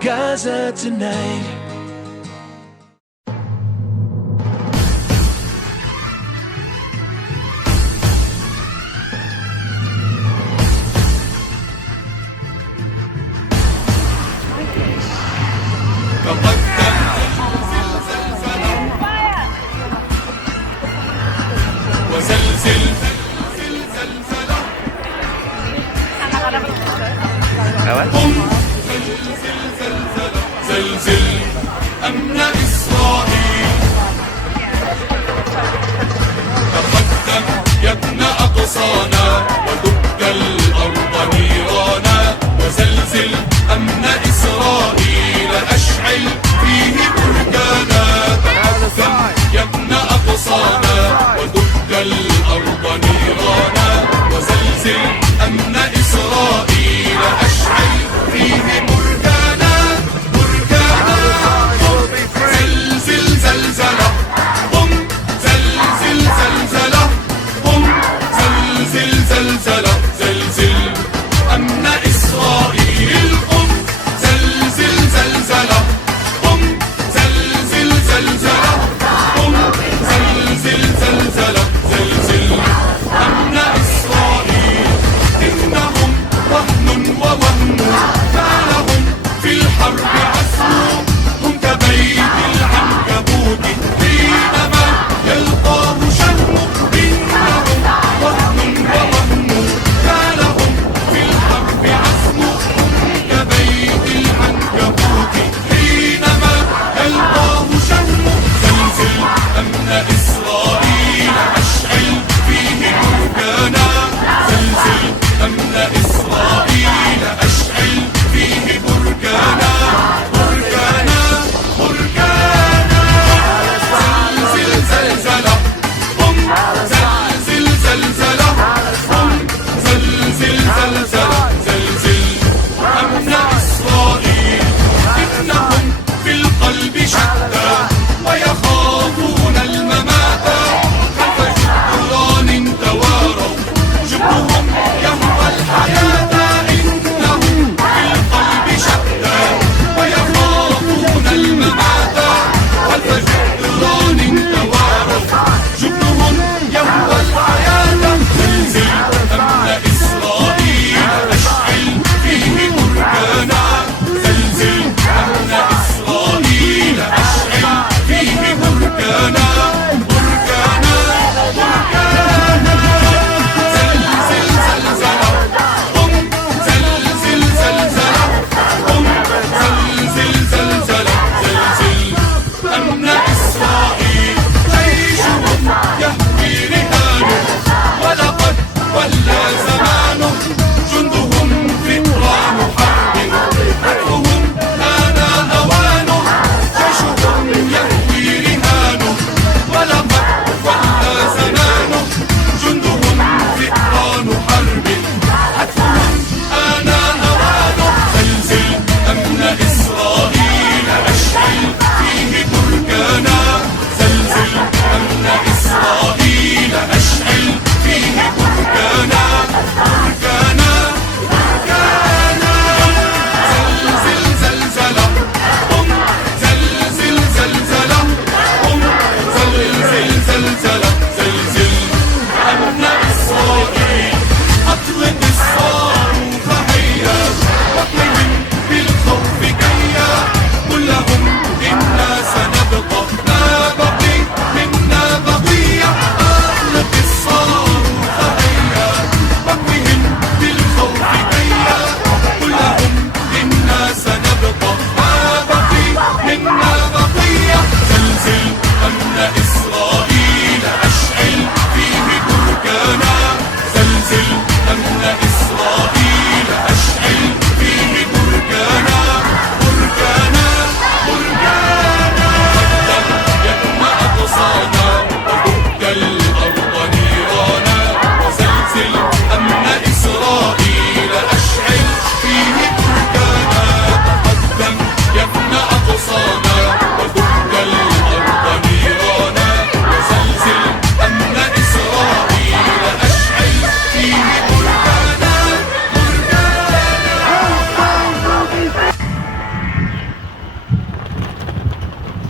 Gaza tonight. وزلزل قم زلزل أمن إسرائيل تقدم يا ابن أقصانا ودك الأرض نيرانا وزلزل أمن إسرائيل أشعل فيه بركانا تقدم يا ابن أقصانا ودك الأرض نيرانا وزلزل أمن إسرائيل أشعل فيه بركانا زلزل زلزلة قم زلزل زلزلة قم زلزل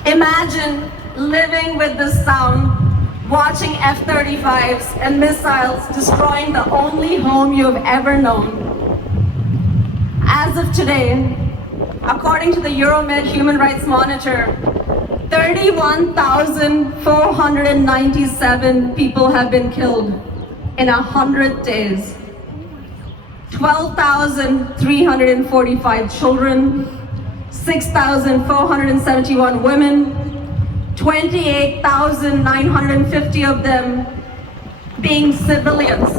Imagine living with this sound, watching F-35s and missiles destroying the only home you have ever known. As of today, according to the Euromed Human Rights Monitor, 31,497 people have been killed in 100 days. 12,345 children, 6,471 women, 28,950 of them being civilians.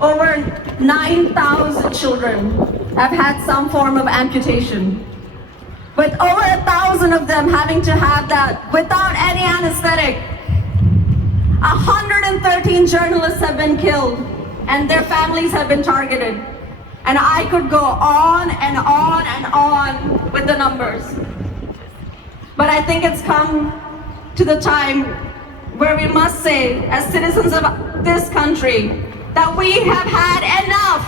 Over 9,000 children have had some form of amputation, with over 1,000 of them having to have that without any anesthetic. 113 journalists have been killed and their families have been targeted. And I could go on and on and on with the numbers. But I think it's come to the time where we must say, as citizens of this country, that we have had enough.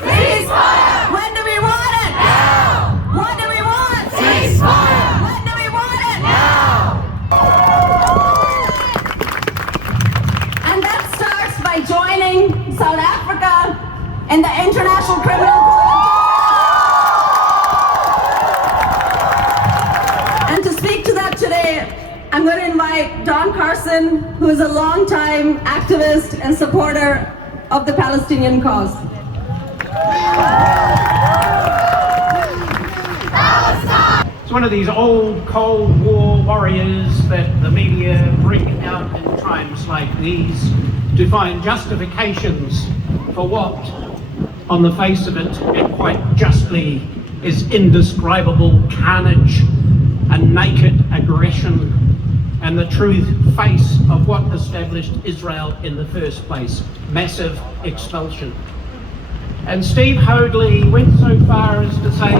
Ceasefire! When do we want it? Now! What do we want? Ceasefire! When do we want it? Now! And that starts by joining South Africa in the International Criminal Court. And to speak to that today, I'm going to invite Don Carson, who is a longtime activist and supporter of the Palestinian cause. It's one of these old Cold War warriors that the media bring out in times like these to find justifications for what, on the face of it, and quite justly, is indescribable carnage and naked aggression and the true face of what established Israel in the first place, massive expulsion. And Steve Hoadley went so far as to say,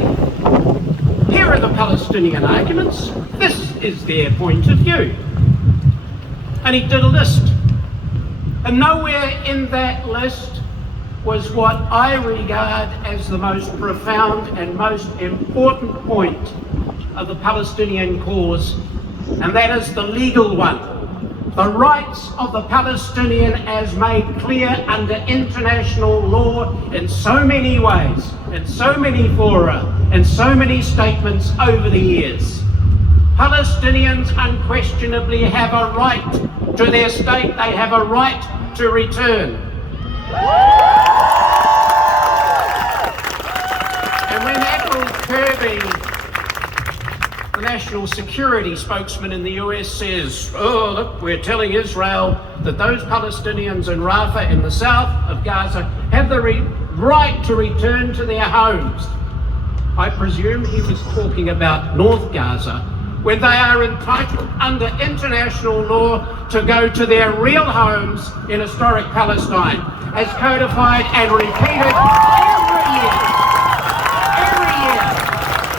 here are the Palestinian arguments, this is their point of view. And he did a list. And nowhere in that list was what I regard as the most profound and most important point of the Palestinian cause, and that is the legal one. The rights of the Palestinian as made clear under international law in so many ways, in so many fora, in so many statements over the years. Palestinians unquestionably have a right to their state, they have a right to return. And when Admiral Kirby, the national security spokesman in the US, says, oh look, we're telling Israel that those Palestinians in Rafah in the south of Gaza have the right to return to their homes. I presume he was talking about North Gaza, when they are entitled under international law to go to their real homes in historic Palestine, as codified and repeated every year. Every year.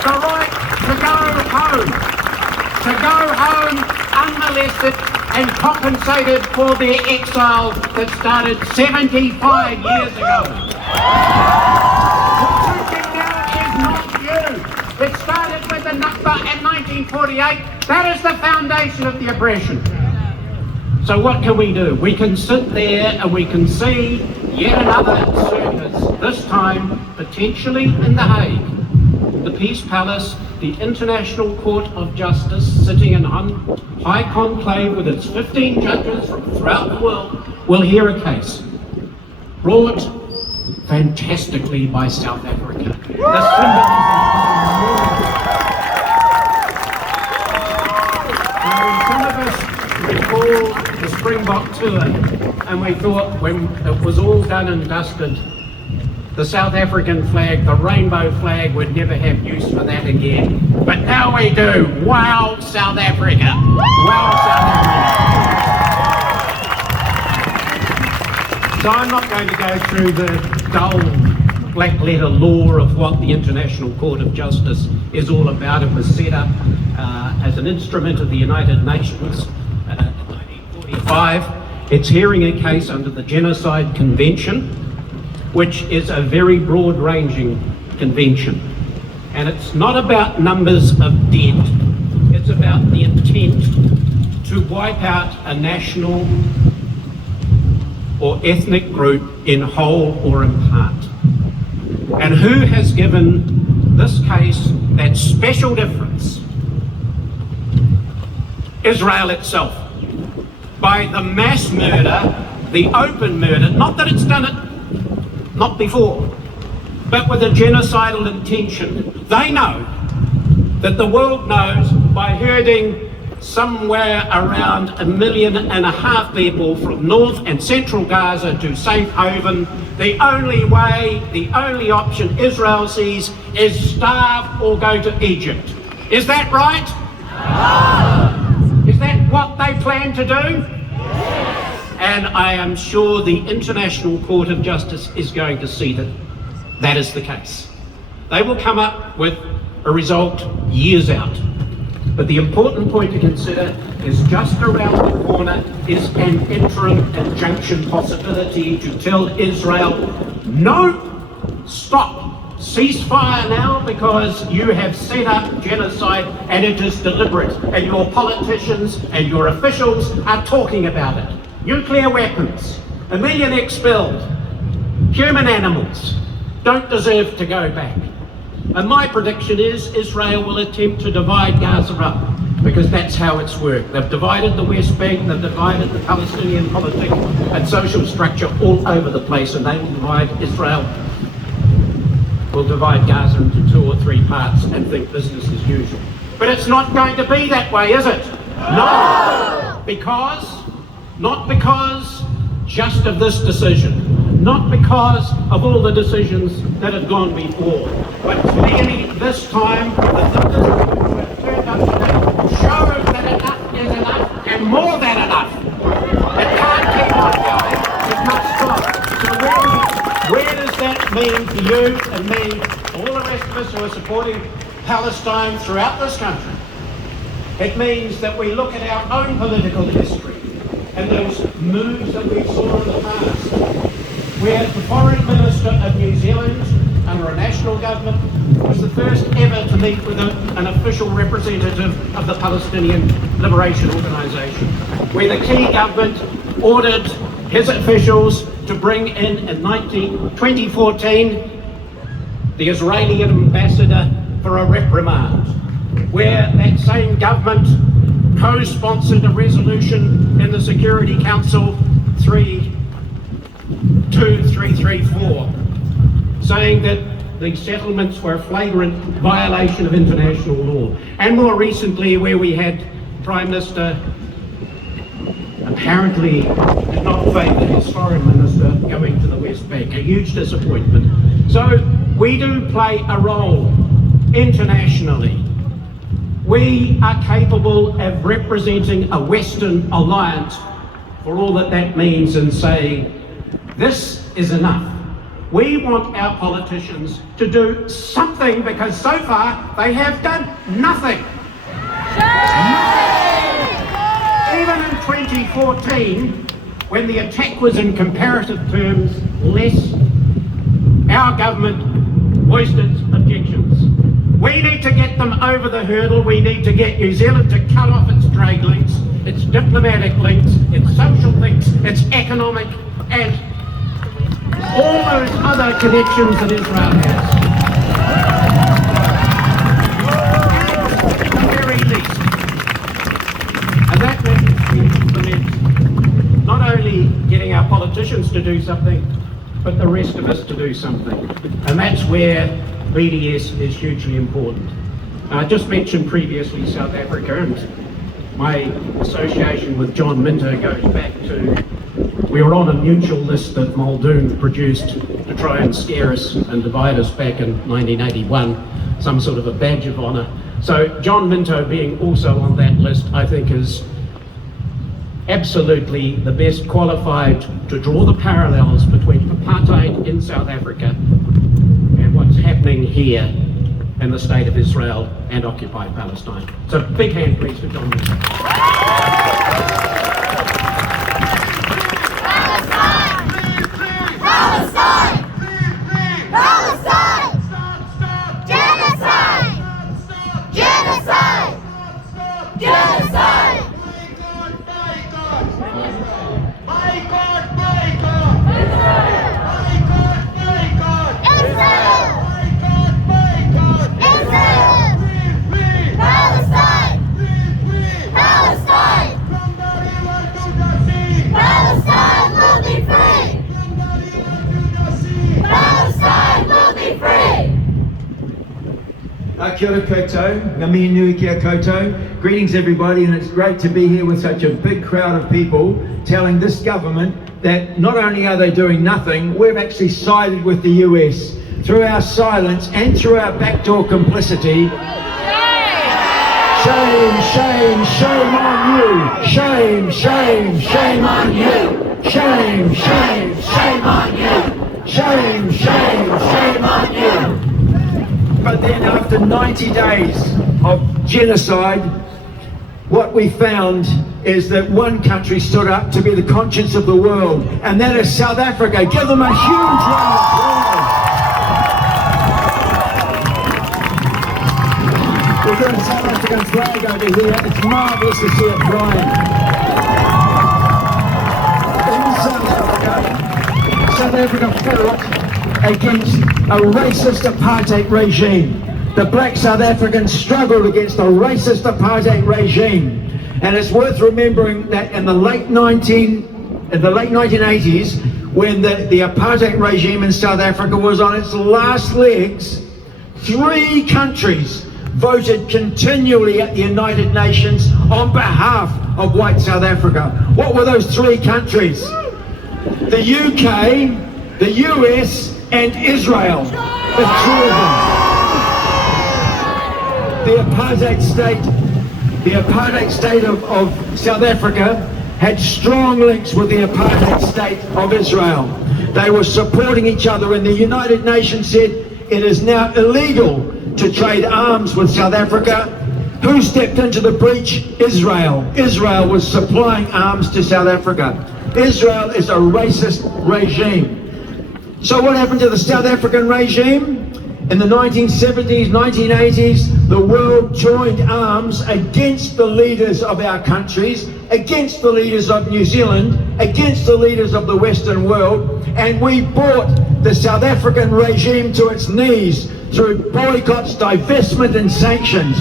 The right to go home unmolested and compensated for their exile that started 75 years ago. It started with the Nakba in 1948. That is the foundation of the oppression. So what can we do? We can sit there and we can see yet another circus, this time potentially in The Hague. The Peace Palace, the International Court of Justice, sitting in high conclave with its 15 judges from throughout the world, will hear a case brought fantastically by South Africa. The some of us recall the Springbok tour, and we thought when it was all done and dusted, the South African flag, the rainbow flag, would never have use for that again. But now we do. Wow, South Africa. Wow, South Africa. So I'm not going to go through the dull black letter law of what the International Court of Justice is all about. It was set up as an instrument of the United Nations in 1945, It's hearing a case under the Genocide Convention, which is a very broad-ranging convention. And it's not about numbers of dead, it's about the intent to wipe out a national or ethnic group in whole or in part. And who has given this case that special difference? Israel itself. By the mass murder, the open murder, not that it's done it, not before, but with a genocidal intention. They know that the world knows by herding somewhere around 1.5 million people from North and Central Gaza to safe haven. The only way, the only option Israel sees is starve or go to Egypt. Is that right? No. Is that what they plan to do? Yes. And I am sure the International Court of Justice is going to see that that is the case. They will come up with a result years out. But the important point to consider is just around the corner is an interim injunction possibility to tell Israel, no, stop, ceasefire now, because you have set up genocide and it is deliberate, and your politicians and your officials are talking about it. Nuclear weapons, 1 million expelled, human animals don't deserve to go back. And my prediction is Israel will attempt to divide Gaza up, because that's how it's worked. They've divided the West Bank, they've divided the Palestinian politics and social structure all over the place, and they will divide Israel, will divide Gaza into 2 or 3 parts and think business as usual. But it's not going to be that way, is it? No! Because, not because just of this decision, not because of all the decisions that have gone before, but clearly this time the numbers who have turned up today show that enough is enough and more than enough. It can't keep on going, it must stop. So where does that mean to you and me, all the rest of us who are supporting Palestine throughout this country? It means that we look at our own political history and those moves that we saw in the past, where the Foreign Minister of New Zealand, under a national government, was the first ever to meet with an official representative of the Palestinian Liberation Organisation, where the key government ordered his officials to bring in 2014 the Israeli ambassador for a reprimand, where that same government co-sponsored a resolution in the Security Council 32334 saying that the settlements were a flagrant violation of international law. And more recently, where we had Prime Minister apparently did not favour his foreign minister going to the West Bank, a huge disappointment. So we do play a role internationally. We are capable of representing a Western alliance for all that that means and saying, this is enough. We want our politicians to do something, because so far they have done nothing. Even in 2014, when the attack was in comparative terms less, our government voiced its objections. We need to get them over the hurdle. We need to get New Zealand to cut off its trade links, its diplomatic links, its social links, its economic, and all those other connections that Israel has. At the very least. And that means not only getting our politicians to do something, but the rest of us to do something. And that's where BDS is hugely important. I just mentioned previously South Africa, and my association with John Minto goes back to, we were on a mutual list that Muldoon produced to try and scare us and divide us back in 1981, some sort of a badge of honour. So John Minto being also on that list, I think is absolutely the best qualified to draw the parallels between apartheid in South Africa and what's happening here in the state of Israel and occupied Palestine. So big hand please for John Minto. Boycott, boycott! Boycott, boycott! Boycott, boycott! Free Palestine! free! Palestine! From the river to the sea! Palestine will be free! From the river to the sea! Palestine will be free! Kia ora koutou, ngā mihi nui kia koutou. Greetings everybody, and it's great to be here with such a big crowd of people telling this government that not only are they doing nothing, we've actually sided with the US. Through our silence and through our backdoor complicity. Shame, shame, shame on you! Shame, shame, shame on you! Shame, shame, shame on you! Shame, shame, shame on you! But then after 90 days of genocide, what we found is that one country stood up to be the conscience of the world, and that is South Africa. Give them a huge round of applause. We've got a South African flag over here. It's marvellous to see it flying. In South Africa fought against a racist apartheid regime. The black South Africans struggled against a racist apartheid regime. And it's worth remembering that in the late 1980s, when the apartheid regime in South Africa was on its last legs, 3 countries voted continually at the United Nations on behalf of white South Africa. What were those 3 countries? The UK, the US, and Israel, the 2 of them. The apartheid state of South Africa had strong links with the apartheid state of Israel. They were supporting each other, and the United Nations said it is now illegal to trade arms with South Africa. Who stepped into the breach? Israel. Israel was supplying arms to South Africa. Israel is a racist regime. So what happened to the South African regime? In the 1970s, 1980s, the world joined arms against the leaders of our countries, against the leaders of New Zealand, against the leaders of the Western world, and we brought the South African regime to its knees through boycotts, divestment and sanctions.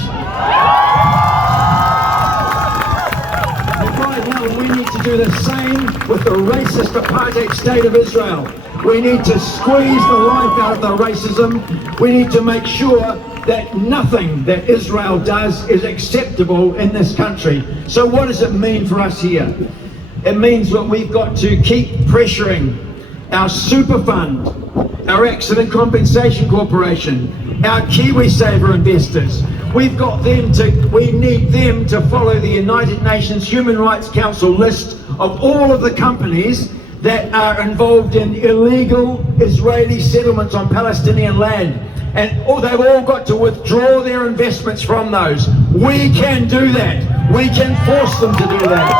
Right now we need to do the same with the racist apartheid state of Israel. We need to squeeze the life out of the racism. We need to make sure that nothing that Israel does is acceptable in this country. So what does it mean for us here? It means that we've got to keep pressuring our super fund, our Accident Compensation Corporation, our KiwiSaver investors. We need them to follow the United Nations Human Rights Council list of all of the companies that are involved in illegal Israeli settlements on Palestinian land. And they've all got to withdraw their investments from those. We can do that. We can force them to do that.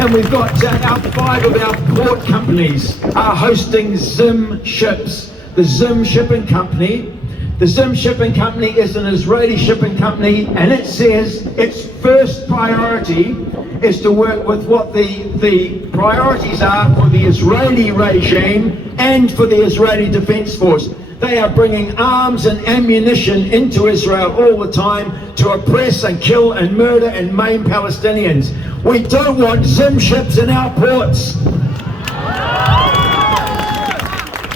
And we've got 5 of our port companies are hosting Zim ships. The Zim Shipping Company. The Zim Shipping Company is an Israeli shipping company, and it says its first priority is to work with what the priorities are for the Israeli regime and for the Israeli Defense Force. They are bringing arms and ammunition into Israel all the time to oppress and kill and murder and maim Palestinians. We don't want Zim ships in our ports.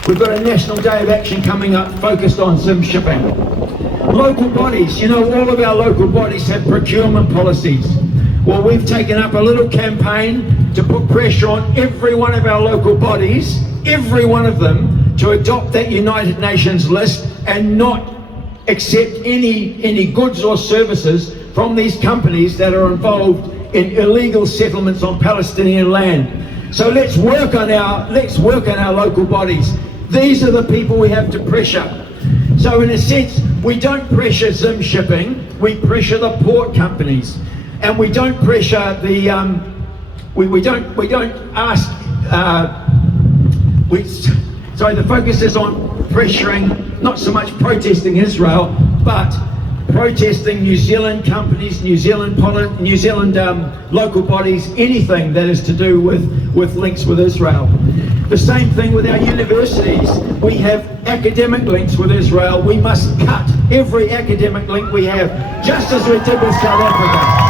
We've got a National Day of Action coming up focused on Zim shipping. Local bodies, all of our local bodies have procurement policies. Well, we've taken up a little campaign to put pressure on every one of our local bodies, every one of them, to adopt that United Nations list and not accept any goods or services from these companies that are involved in illegal settlements on Palestinian land. So let's work on our local bodies. These are the people we have to pressure. So in a sense, we don't pressure Zim shipping, we pressure the port companies. And we don't pressure the, the focus is on pressuring, not so much protesting Israel, but protesting New Zealand companies, New Zealand local bodies, anything that is to do with links with Israel. The same thing with our universities. We have academic links with Israel. We must cut every academic link we have, just as we did with South Africa.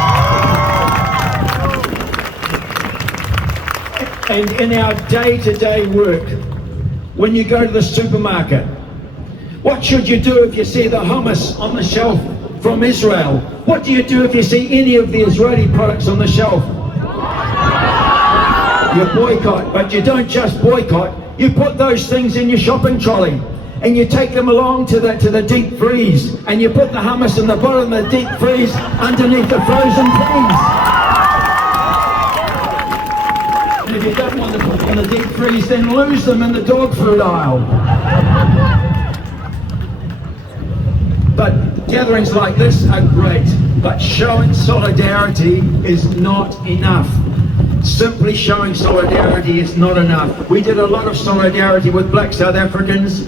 And in our day-to-day work, when you go to the supermarket, what should you do if you see the hummus on the shelf from Israel? What do you do if you see any of the Israeli products on the shelf? You boycott, but you don't just boycott, you put those things in your shopping trolley and you take them along to the deep freeze, and you put the hummus in the bottom of the deep freeze underneath the frozen peas. And if you don't want to put them in the deep freeze, then lose them in the dog food aisle. But gatherings like this are great, but showing solidarity is not enough. Simply showing solidarity is not enough. We did a lot of solidarity with black South Africans,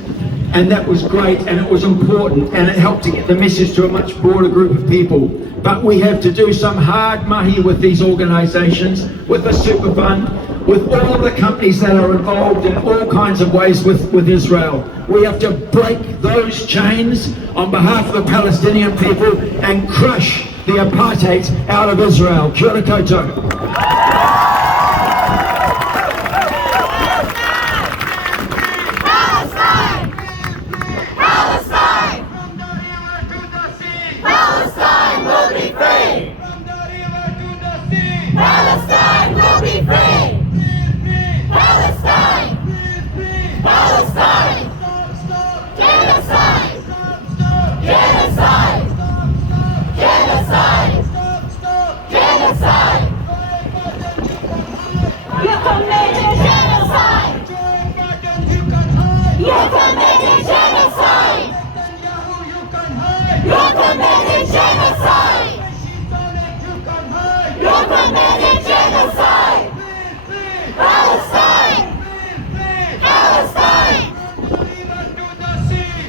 and that was great, and it was important, and it helped to get the message to a much broader group of people. But we have to do some hard mahi with these organisations, with the Super Fund, with all the companies that are involved in all kinds of ways with Israel. We have to break those chains on behalf of the Palestinian people and crush the apartheid out of Israel. Kia ora koutou. Palestine will be free! From the river to the sea! Palestine will be free! Palestine! Palestine! Genocide! Genocide! Genocide! Genocide! You committed genocide! You committed genocide! You committed genocide! You committed genocide! Palestine! Palestine!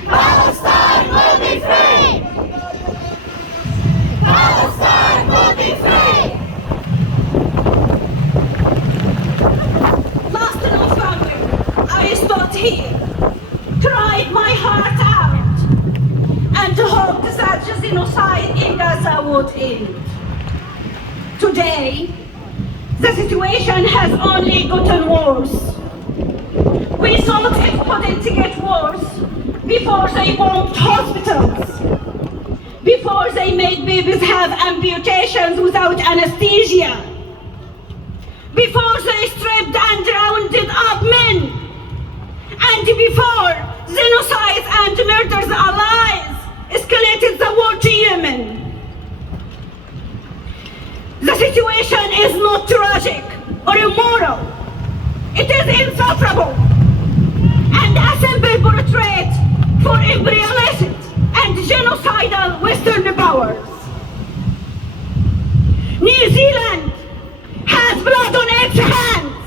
Palestine will be free! Palestine will be free! Last November, I stood here, cried my heart out, and hoped that the genocide in Gaza would end. Today, the situation has only gotten worse. We thought it couldn't get worse before they bombed hospitals, before they made babies have amputations without anesthesia, before they stripped and rounded up men, and before genocides and murders allies escalated the war to Yemen. The situation is not tragic or immoral. It is insufferable and a simple portrait for imperialist and genocidal Western powers. New Zealand has blood on its hands.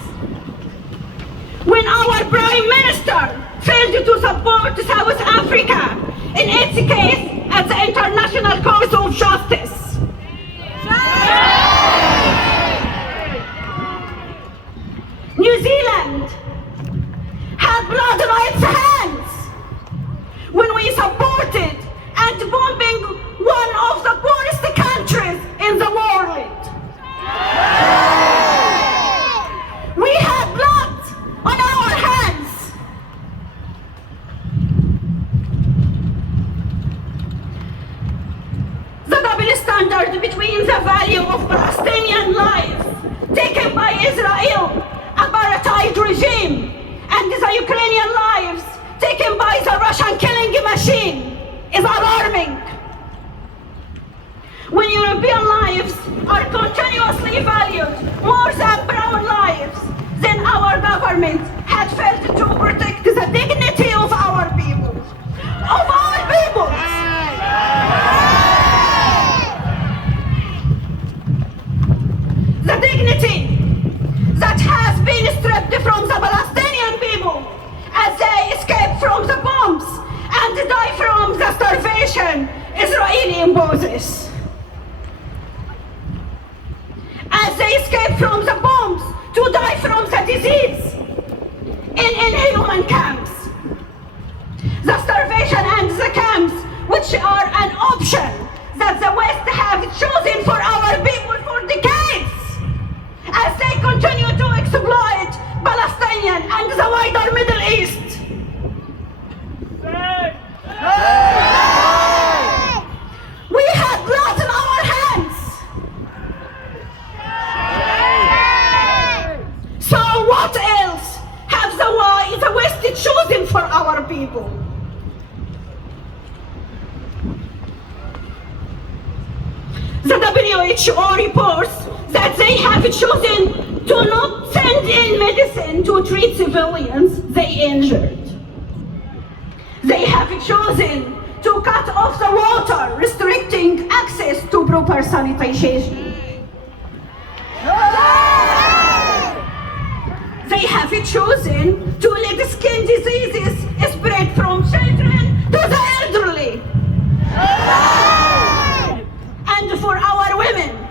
When our Prime Minister failed to support South Africa in its case at the International Court of Justice. New Zealand had blood on its hands when we supported and bombing one of the poorest countries in the world. We had blood on our hands. The double standard between the value of Palestinian lives taken by Israel apartheid regime and the Ukrainian lives taken by the Russian killing machine is alarming. When European lives are continuously valued more than brown lives, then our government had failed to protect the dignity of our people. Of our people! The dignity that has been stripped from the Palestinian people as they escape from the bombs and die from the starvation Israeli as they escape from the bombs to die from the disease in inhuman camps. The starvation and the camps, which are an option that the West have chosen for our people for decades, as they continue to exploit Palestinian and the wider Middle East. We had blood in our hands. So what else have the West chosen for our people? The WHO reports that they have chosen to not send in medicine to treat civilians they injured. They have chosen to cut off the water, restricting access to proper sanitation. They have chosen to let skin diseases spread from children to the elderly. And for our women,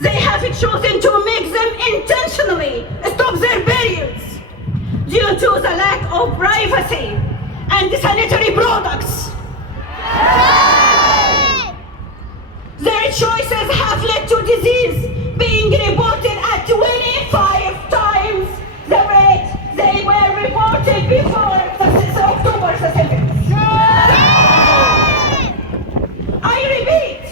they have chosen to make them intentionally stop their periods due to the lack of privacy and sanitary products. Their choices have led to disease being reported at 25 times the rate they were reported before October 7th. I repeat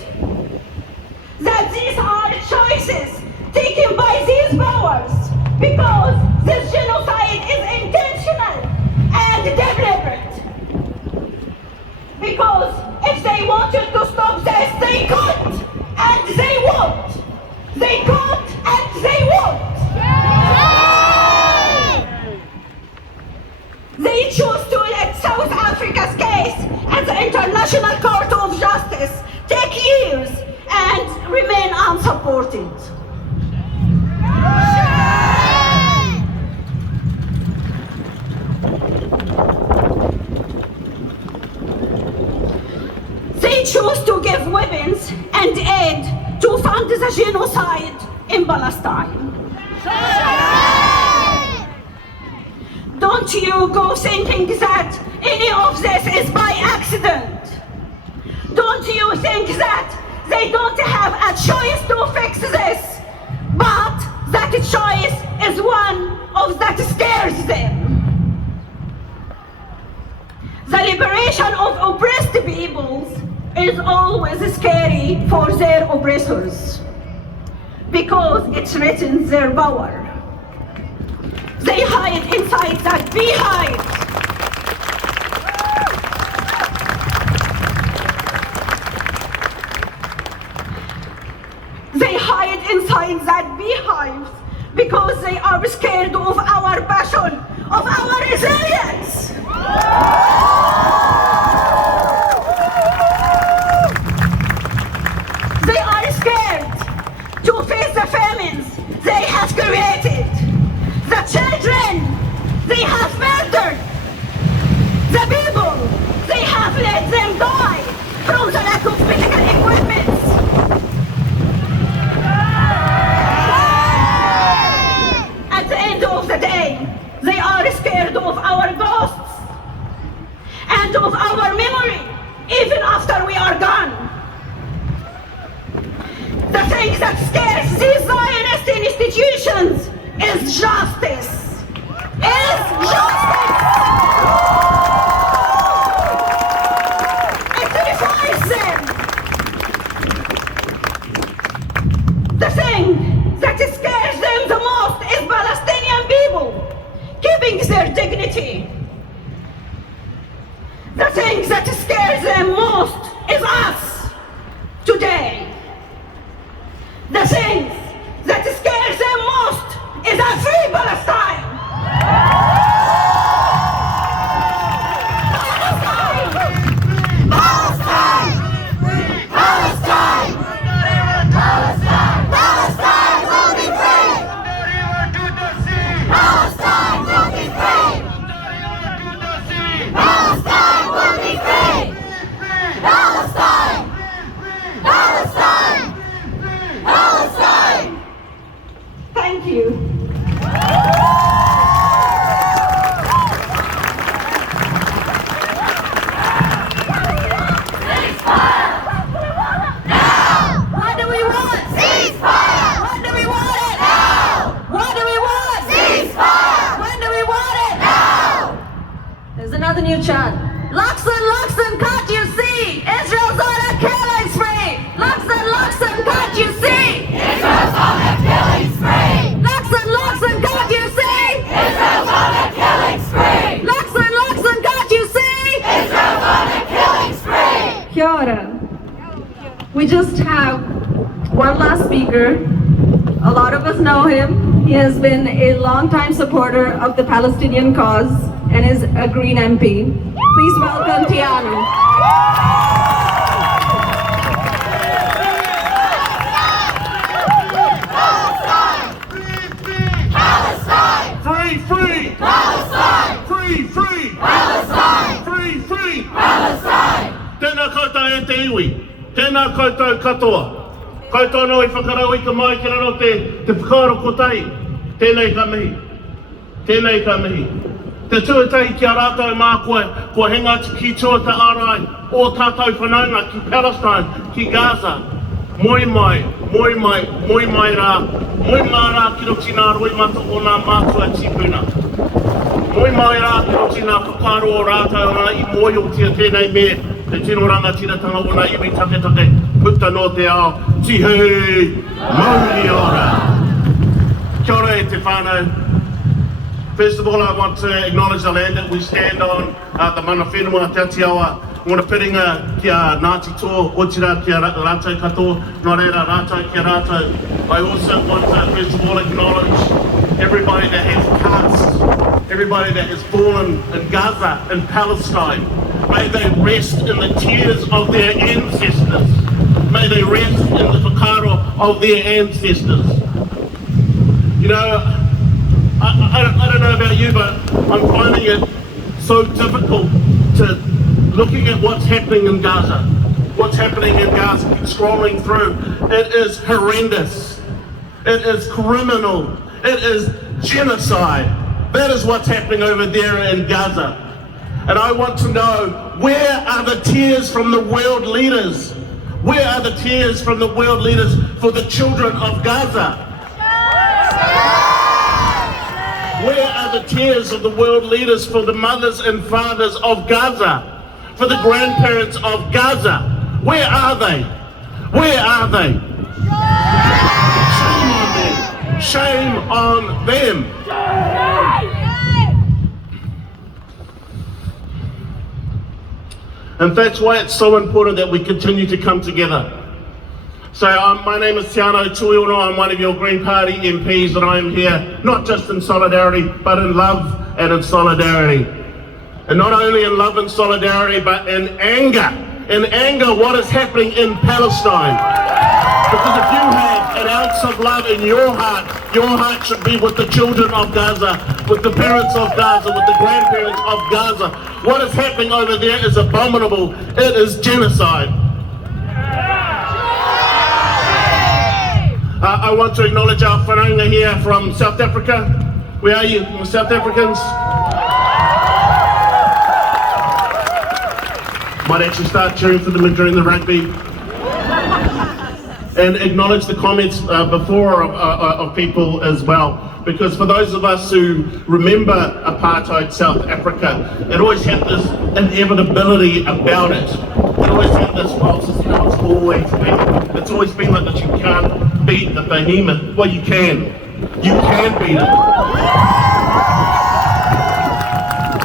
that these are choices taken by these powers because this genocide is intentional and deliberate. Because if they wanted to stop this, they could and they would. They could and they would. They choose to let South Africa's case at the International Court of Justice take years and remain unsupported. They choose to give weapons and aid to fund the genocide in Palestine. Don't you go thinking that any of this is by accident. Don't you think that they don't have a choice to fix this, but that choice is one of that scares them. The liberation of oppressed peoples is always scary for their oppressors because it threatens their power. They hide inside that beehive. They hide inside that beehive because they are scared of our passion, of our resilience. They are scared to face the famines they have created, the children they have murdered, the people they have let them die from the lack of medical equipment. At the end of the day, they are scared of our ghosts and of our memory, even after we are gone. The thing that scares these Zionist institutions is justice. Is justice. It terrifies them. The thing that scares them the most is Palestinian people keeping their dignity. The thing that scares them most is us today. The thing that scares them most is a free Palestine. Palestine! Palestine! Palestine! Palestine will be free! Palestine will be free! Palestine will be free! Palestine! Palestine! you chant. Luxon, can't you see? Israel's on a killing spree. Luxon, can't you see? Israel's on a killing spree. Luxon, can't you see? Israel's on a killing spree. Luxon, can't you see? Israel's on a killing spree. Kia ora. We just have one last speaker. A lot of us know him. He has been a long-time supporter of the Palestinian cause and is a Green MP. Please welcome Tiano. Free! Palestine! Free! Palestine! Free! Palestine! Tēnā koutou e te iwi. Tēnā koutou katoa. Koutou no i whakarau i ka mai ki raro te whakaaro kotai. Tēnei ka mihi. Tēnei ka mihi. Te tuatai ki a rātou mā kua henga ki tua te ārai o tātou whanaunga ki Palestine, ki Gaza. Moi mai rā. Moi mai rā ki roti nā roi mata o nā mātua tipuna. Moi mai rā ki roti nā whakaro o rātou nā i moi o tia tēnei me te tino rangatiratanga o nā iwi take. Puta no te ao. Tihei mauri ora. Kia ora e te whānau. First of all, I want to acknowledge the land that we stand on, the mana whenua te Atiawa. Ngona piringa ki a Ngāti Tō, Otira ki a rātou katoa, nō reira rātou ki a rātou. I also want to first of all acknowledge everybody that has passed, everybody that has fallen in Gaza, in Palestine. May they rest in the tears of their ancestors. May they rest in the whakaaro of their ancestors. You know, I don't know about you, but I'm finding it so difficult to looking at what's happening in Gaza. What's happening in Gaza, scrolling through. It is horrendous. It is criminal. It is genocide. That is what's happening over there in Gaza. And I want to know, where are the tears from the world leaders? Where are the tears from the world leaders for the children of Gaza? Where are the tears of the world leaders for the mothers and fathers of Gaza? For the grandparents of Gaza? Where are they? Where are they? Shame on them. Shame on them. And that's why it's so important that we continue to come together. So my name is Tiano Tuiono. I'm one of your Green Party MPs, and I'm here not just in solidarity, but in love and in solidarity. And not only in love and solidarity, but in anger. In anger, what is happening in Palestine. Because if you have an ounce of love in your heart should be with the children of Gaza, with the parents of Gaza, with the grandparents of Gaza. What is happening over there is abominable. It is genocide. I want to acknowledge our whanaunga here from South Africa. Where are you, South Africans? Might actually start cheering for them during the rugby. And acknowledge the comments before of people as well. Because for those of us who remember apartheid South Africa, it always had this inevitability about it. It always had this, well, this is how it's always been. It's always been like that. You can't beat the behemoth. Well, you can. You can beat it.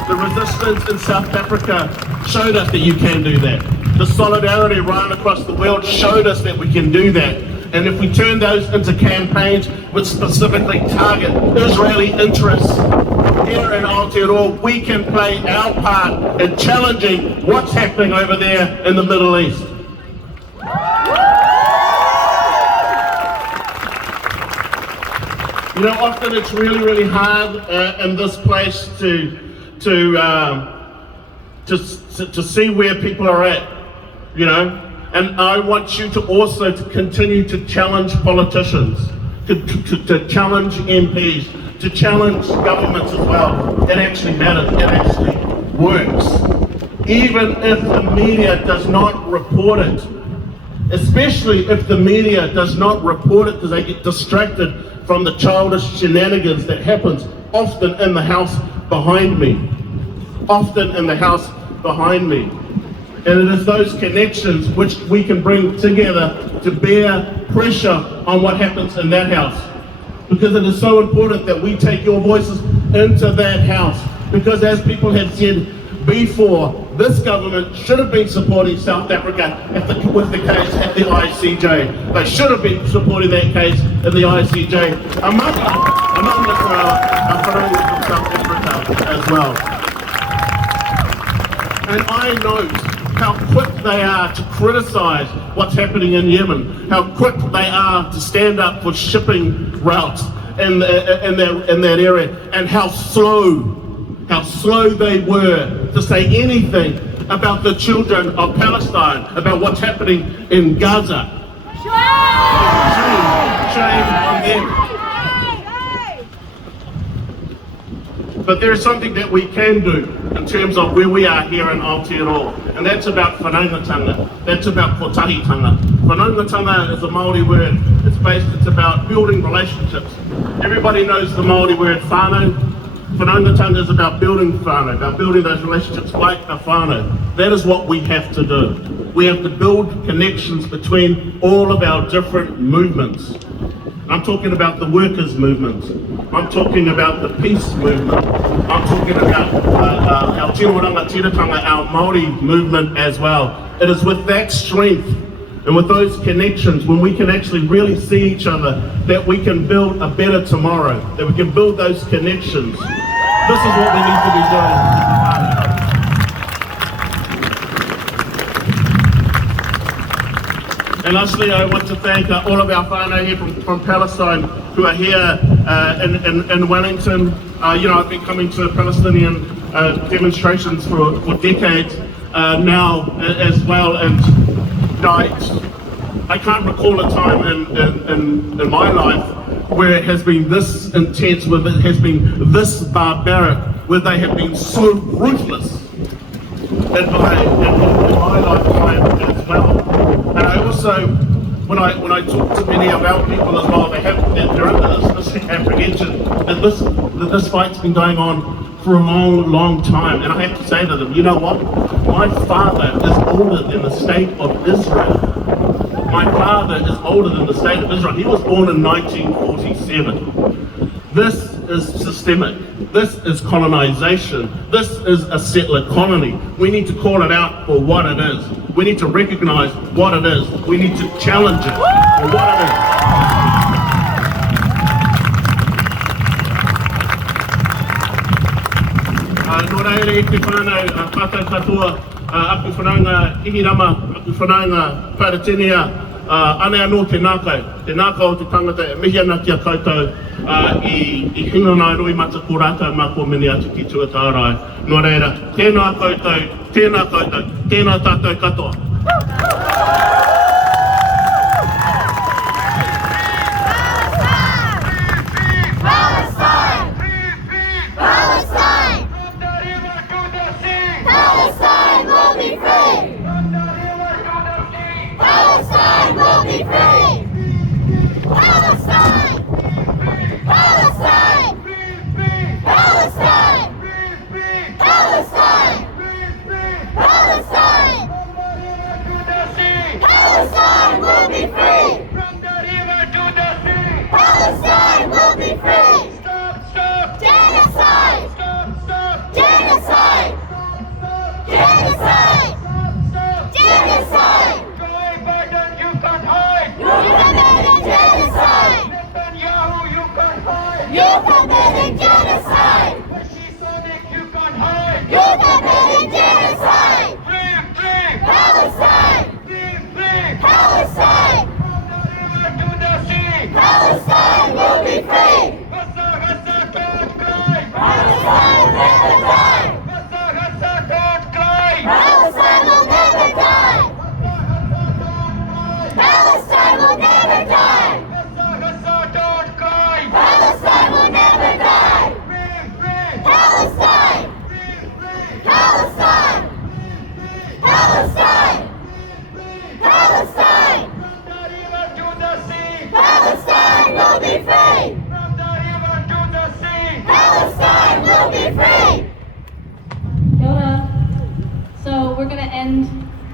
The resistance in South Africa showed us that you can do that. The solidarity right across the world showed us that we can do that. And if we turn those into campaigns which specifically target Israeli interests here in Aotearoa, we can play our part in challenging what's happening over there in the Middle East. You know, often it's really hard in this place to see where people are at, you know. And I want you to also to continue to challenge politicians, to challenge MPs, to challenge governments as well. It actually matters, it actually works. Even if the media does not report it, especially if the media does not report it because they get distracted from the childish shenanigans that happens often in the house behind me. often in the house behind me. And it is those connections which we can bring together to bear pressure on what happens in that house. Because it is so important that we take your voices into that house. Because as people have said before, this government should have been supporting South Africa with the case at the ICJ. They should have been supporting that case at the ICJ among the from South Africa as well. And I note how quick they are to criticize what's happening in Yemen, how quick they are to stand up for shipping routes in that area, and how slow they were to say anything about the children of Palestine, about what's happening in Gaza. Shame on them. But there is something that we can do in terms of where we are here in Aotearoa, and that's about whanaungatanga. That's about kotahitanga. Whanaungatanga is a Māori word. It's about building relationships. Everybody knows the Māori word whānau. Whanaungatanga is about building whānau, about building those relationships like a whānau. That is what we have to do. We have to build connections between all of our different movements. I'm talking about the workers' movement. I'm talking about the peace movement. I'm talking about our Tiwuranga Tiratanga, our Māori movement as well. It is with that strength and with those connections, when we can actually really see each other, that we can build a better tomorrow, that we can build those connections. This is what we need to be doing. And lastly, I want to thank all of our whānau here from Palestine who are here in Wellington. I've been coming to Palestinian demonstrations for decades now as well, and I can't recall a time in my life where it has been this intense, where it has been this barbaric, where they have been so ruthless in my lifetime as well. And I also, when I talk to many of our people as well, they're under this apprehension that this fight's been going on for a long, long time. And I have to say to them, you know what? My father is older than the state of Israel. My father is older than the state of Israel. He was born in 1947. This is systemic. This is colonization. This is a settler colony. We need to call it out for what it is. We need to recognize what it is. We need to challenge it for what it is. Nō reire te whānau whātau katoa, aku whanaunga ihirama, aku whanaunga Paratenia, anea no te nākau o te tangata e mihi ana kia koutou i hingonai roi mata ko rātou mā kua mene atu ki tuatarai. Nō reira, tēnā koutou, tēnā tātou katoa.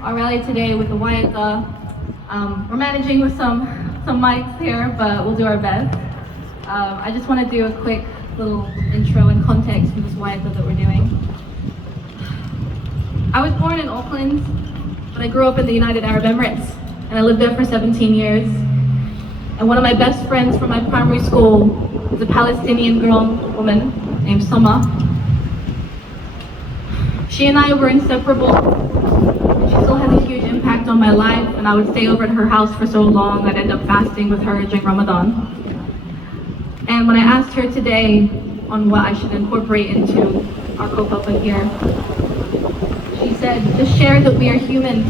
our rally today with the Wellington. We're managing with some mics here, but we'll do our best. I just want to do a quick little intro and context for this Wellington that we're doing. I was born in Auckland, but I grew up in the United Arab Emirates, and I lived there for 17 years. And one of my best friends from my primary school is a Palestinian woman named Summer. She and I were inseparable, and she still has a huge impact on my life, and I would stay over at her house for so long, I'd end up fasting with her during Ramadan. And when I asked her today on what I should incorporate into our kaupapa here, she said, just share that we are human.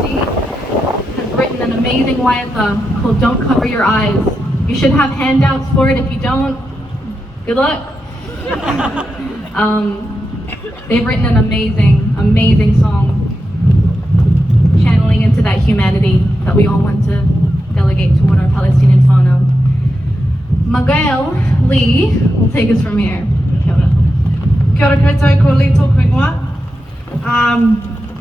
She has written an amazing waiata called Don't Cover Your Eyes. You should have handouts for it. If you don't, good luck. They've written an amazing song channeling into that humanity that we all want to delegate toward our Palestinian whānau. Miguel Lee will take us from here. Kia ora. Kia ora koutou, ko Lee tōku ingoa.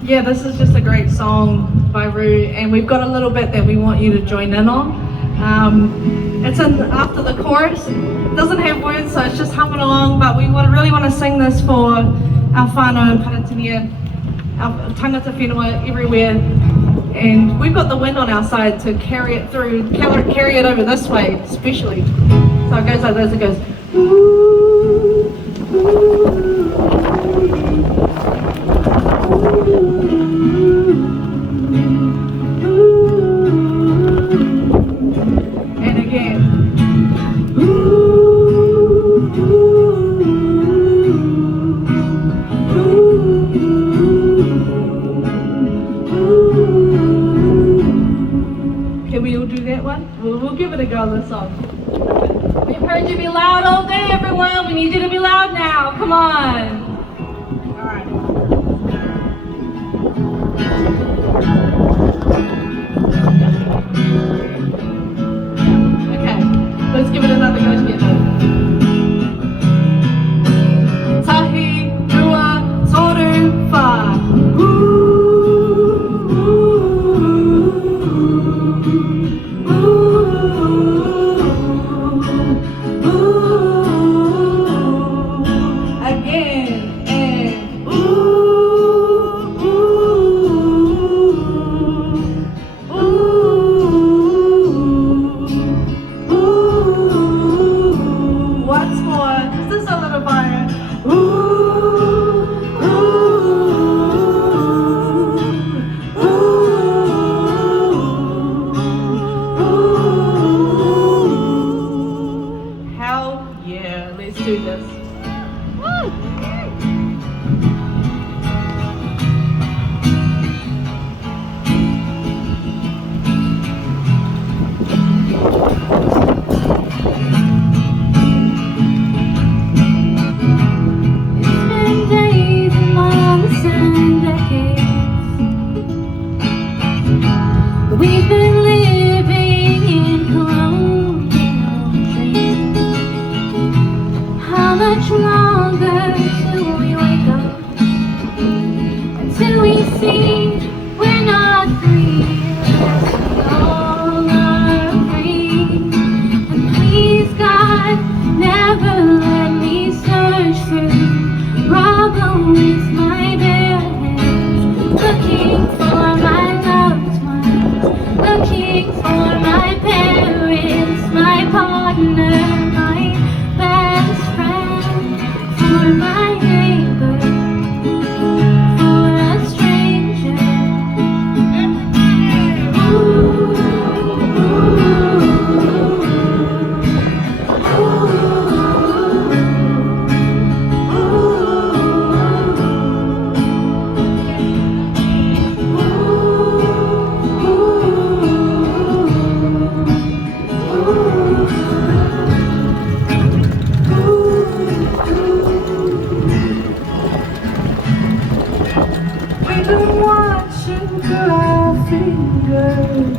Yeah, this is just a great song by Roo, and we've got a little bit that we want you to join in on. It's in after the chorus. It doesn't have words, so it's just humming along, but we really want to sing this for our whānau and Palestinian, our tangata whenua everywhere. And we've got the wind on our side to carry it through, carry it over this way, especially. So it goes like this, it goes. And again. Can we all do that one? We'll give it a go this song. We've heard you be loud all day, everyone. We need you to be loud now. Come on. All right. Okay, let's give it another go together. Tahi, rua, toru, wha. We've been living in colonial dreams. How much longer till we wake up? Until we see we're not free. We all are free. And please God, never let me search through rubble with my bare hands, looking for my loved ones, looking for my parents, my partner, my best friend, for my neighbor, for a stranger. We've been watching through our fingers,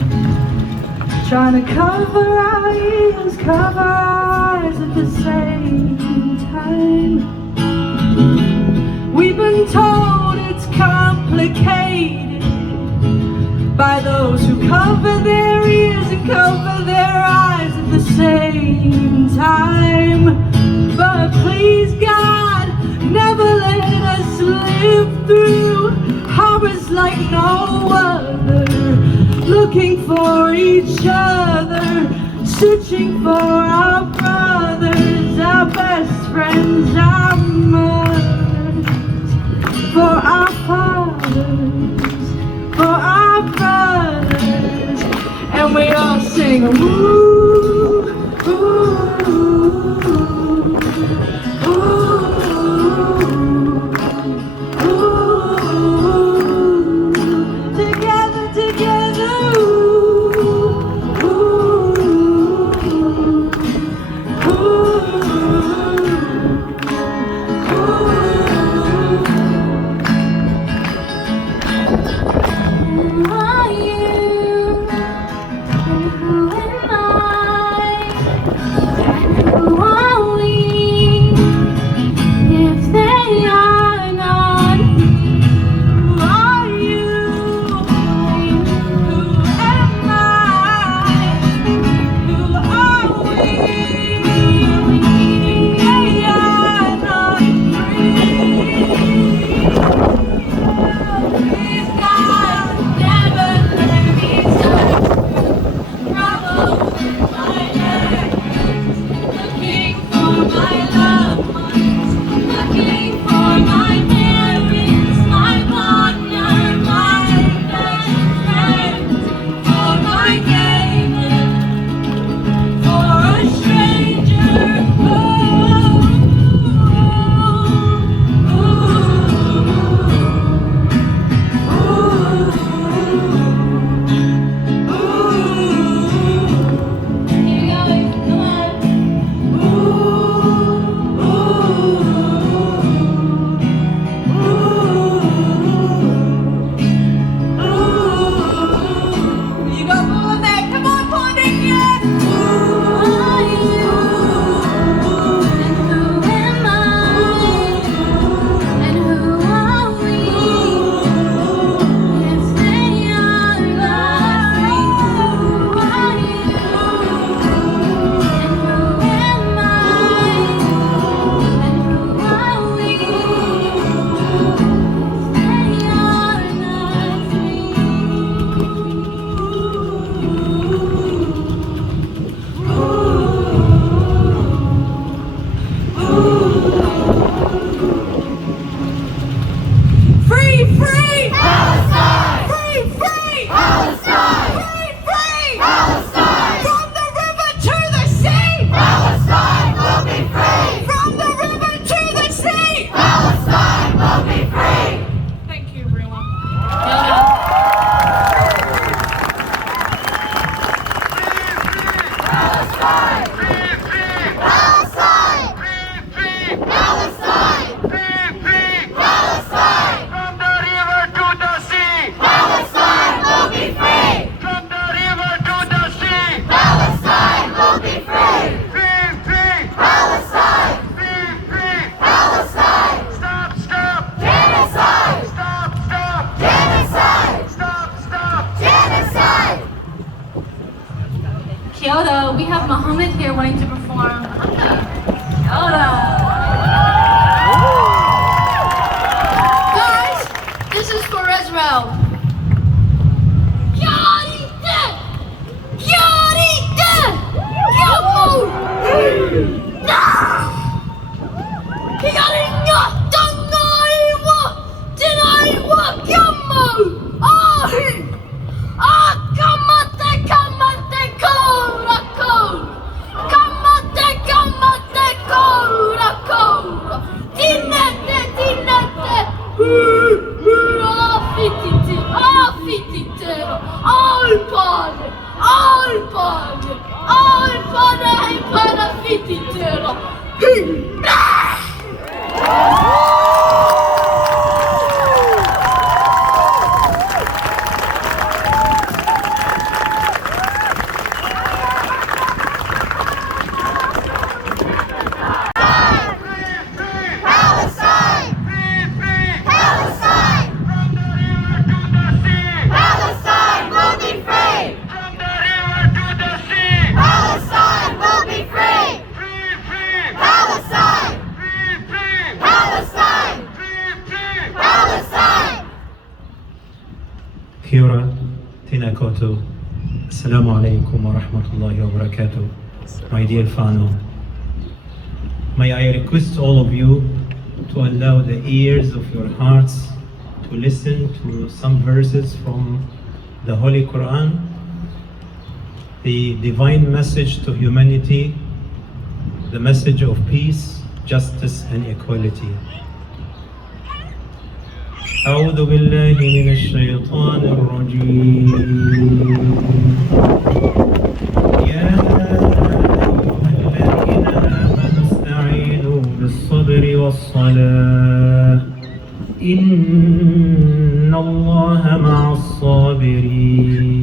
trying to cover our ears, cover our eyes at the same time. We've been told it's coming. eradicated by those who cover their ears and cover their eyes at the same time. But please God, never let us live through horrors like no other, looking for each other, searching for our brothers, our best friends, our mothers, for our fathers, for our brothers, and we all sing, ooh, ooh, ooh, ooh, together, together, ooh, ooh, Who are you? And who am I? And who are we? If they are not free, who are you? Who am I? Who are we? If they are not free. Please God, never let me search through troubles in my neighborhoods, looking for my loved ones, looking for my parents, my partner, my best friend, for my neighbor, for a stranger. You got more of that. Come on, Pondikia. Who are you? And who am I? And who are we? If they are not free, who are you? And who am I? And who are we? If they are not free. Free, free! Palestine! Free, free! Palestine! Free, free! Palestine! From the river to the sea! Palestine will be free! From the river to the sea! Palestine will be free! Thank you, everyone. Palestine! Palestine! Palestine! Palestine! From the river to the sea! Palestine will be free! From the river to the sea! Palestine will be free! Free, free! Palestine! Free, free! Palestine! Stop, stop! Genocide! Stop, stop! Genocide! Stop, stop! Genocide! Kia ora, we have Mohammed here wanting to perform. Kia ora. Guys, this is for Israel. Palestine! Palestine! Assalamu alaikum wa rahmatullahi wa barakatuh. My dear Fano, may I request all of you to allow the ears of your hearts to listen to some verses from the Holy Quran, the divine message to humanity, the message of peace, justice and equality. أعوذ بالله من الشيطان الرجيم. يا أيها الذين آمنوا استعينوا بالصبر والصلاة إن الله مع الصابرين.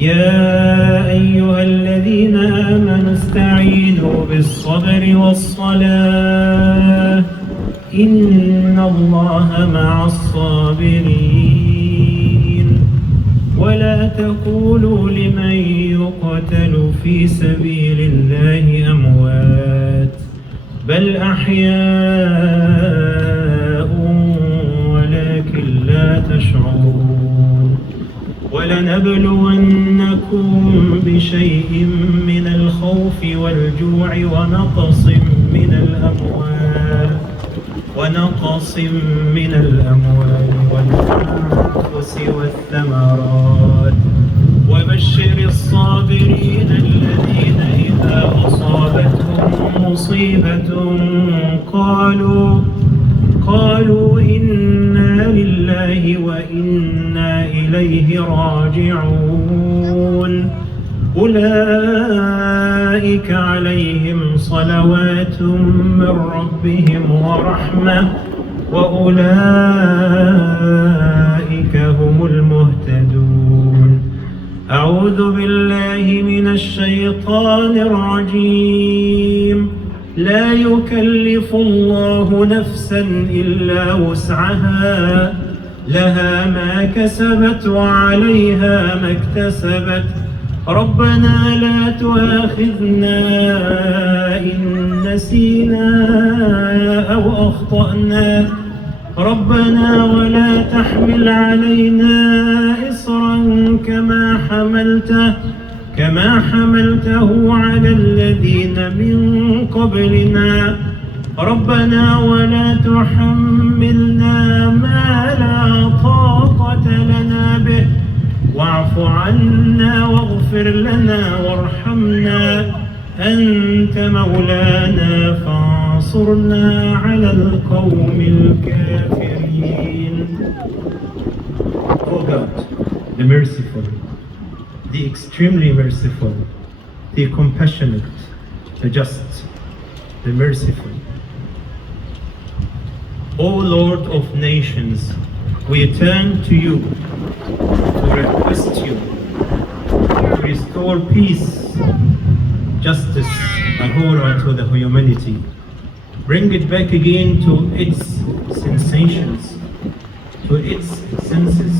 يا أيها الذين آمنوا استعينوا بالصبر والصلاة إن الله مع الصابرين. ولا تقولوا لمن يقتل في سبيل الله أموات بل أحياء ولكن لا تشعرون. ولنبلونكم بشيء من الخوف والجوع ونقص من الأموال والأنفس والثمرات وبشر الصابرين الذين إذا أصابتهم مصيبة قالوا إنا لله وإنا إليه راجعون. أولئك عليهم صلوات من ربهم ورحمة وأولئك هم المهتدون. أعوذ بالله من الشيطان الرجيم. لا يكلف الله نفسا إلا وسعها لها ما كسبت وعليها ما اكتسبت. ربنا لا تؤاخذنا إن نسينا أو أخطأنا. ربنا ولا تحمل علينا إصرا كما حملته على الذين من قبلنا. ربنا ولا تحملنا ما لا طاقة لنا به واعف عنا واغفر لنا وارحمنا أنت مولانا فانصرنا على القوم الكافرين. Oh God, the merciful, the extremely merciful, the compassionate, the just, the merciful. O Lord of nations, we turn to you to request you to restore peace, justice, ahura to the humanity. Bring it back again to its sensations, to its senses.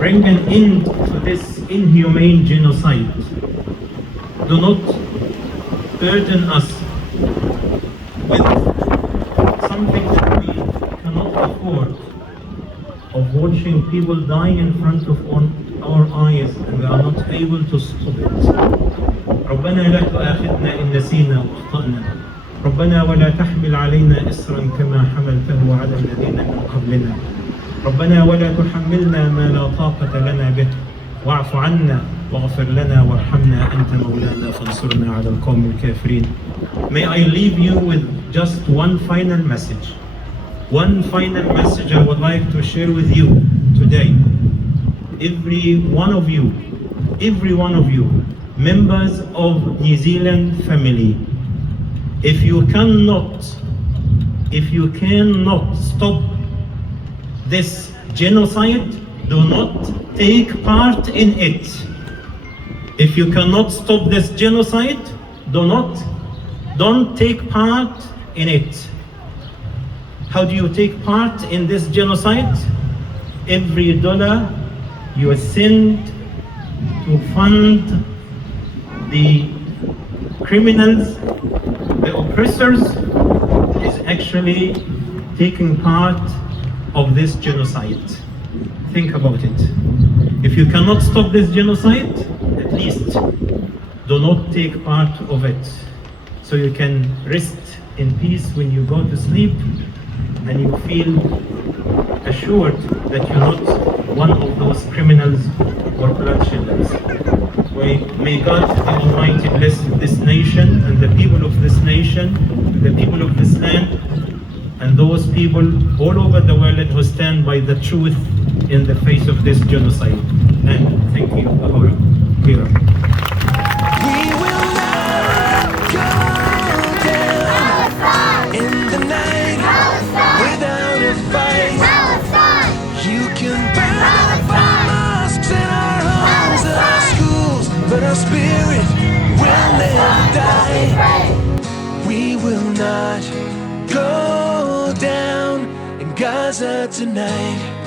Bring an end to this inhumane genocide. Do not burden us with something that we cannot afford, of watching people die in front of our eyes and we are not able to stop it. ربنا لا تؤاخذنا إن نسينا وأخطأنا. ربنا ولا تحمل علينا إصرا كما حملته على الذين من قبلنا. ربنا ولا تحملنا ما لا طاقة لنا به واعف عنا واغفر لنا وارحمنا أنت مولانا فانصرنا على القوم الكافرين. May I leave you with just one final message. One final message I would like to share with you today. Every one of you, members of New Zealand family, if you cannot stop this genocide, do not take part in it. If you cannot stop this genocide, don't take part in it. How do you take part in this genocide? Every dollar you send to fund the criminals, the oppressors, is actually taking part of this genocide. think about it. If you cannot stop this genocide, at least do not take part of it, so you can rest in peace when you go to sleep and you feel assured that you're not one of those criminals or bloodshedders. May God the Almighty bless this nation and the people of this nation, the people of this land, and those people all over the world who stand by the truth in the face of this genocide. And thank you, our hero. We will not go down in the night without a fight. You can burn our mosques and our homes and our schools, but our spirit will never die. We will not go down in Gaza tonight.